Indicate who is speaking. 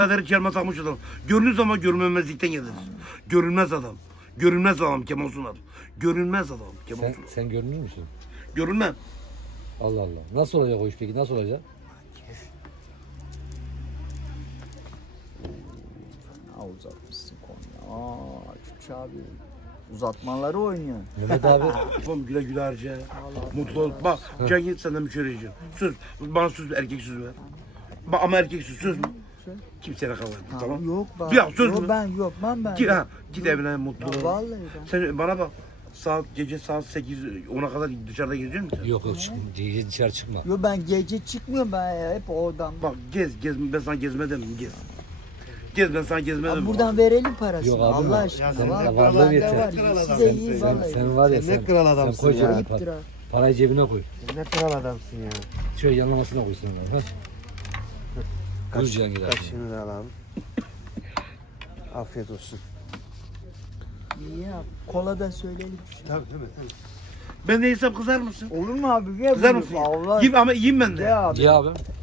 Speaker 1: Kaderi çelme takmış adam. Görünür ama görünmemezlikten gelir. Görünmez adam. Görünmez adam Kemal Sunal. Görünmez adam Kemal Sunal.
Speaker 2: Sen görünür müsün?
Speaker 1: Görünmem.
Speaker 2: Allah Allah. Nasıl olacak o iş peki? Nasıl olacak?
Speaker 3: Uzatmışsın Konya. Çuç abi. Uzatmaları oynuyor.
Speaker 2: Mehmet abi.
Speaker 1: Tamam güle güle harca. Mutlu ol. Bak Cengiz senden bir şey diyeceğim. Söz. Bana söz ver, erkek söz ver. Bak ama erkek söz mü? Kimseyle kavga etme tamam.
Speaker 3: Yok ben.
Speaker 1: Ya söz
Speaker 3: yok
Speaker 1: mü?
Speaker 3: ben yok ben.
Speaker 1: Git evine mutlu ol.
Speaker 3: Vallahi ben.
Speaker 1: Sen bana bak. Gece saat 8-10'a kadar dışarıda geziyor musun sen?
Speaker 2: Yok dışarı çıkma.
Speaker 3: Yok ben gece çıkmıyorum ben ya, hep oradan.
Speaker 1: Bak gez ben sana gezme demedim gez. Gez ben sana gezme
Speaker 3: Abi
Speaker 1: demedim.
Speaker 3: buradan verelim parasını.
Speaker 2: Yok abi,
Speaker 3: Allah
Speaker 2: ya
Speaker 3: aşkına.
Speaker 4: sen de
Speaker 3: Vallahi
Speaker 2: varlığı
Speaker 3: bende
Speaker 2: yeter.
Speaker 3: var.
Speaker 4: Kral
Speaker 3: Size
Speaker 4: adamsın
Speaker 3: iyi
Speaker 4: sen.
Speaker 3: vallahi.
Speaker 2: Sen var ya
Speaker 4: Sen ne
Speaker 2: sen.
Speaker 4: kral
Speaker 2: Sen
Speaker 4: adamsın
Speaker 2: koy
Speaker 4: ya.
Speaker 2: cebine
Speaker 3: Ayıptır ha.
Speaker 2: parayı cebine koy.
Speaker 4: Ne kral adamsın ya.
Speaker 2: Şöyle yanlamasına koysun hemen. Hadi. Buyur Cihangir abi.
Speaker 4: Kaşığını da alalım. Afiyet olsun.
Speaker 3: İyi ya. Kola da söyleyelim.
Speaker 4: Tabii tabii.
Speaker 1: Ben de hesap kızar mısın?
Speaker 3: Olur mu abi? Gel
Speaker 1: Kızar
Speaker 3: buyur.
Speaker 1: mısın?
Speaker 3: Allah.
Speaker 1: Yiyeyim ama yiyeyim ben de.
Speaker 3: De abi.
Speaker 2: Cihan abi.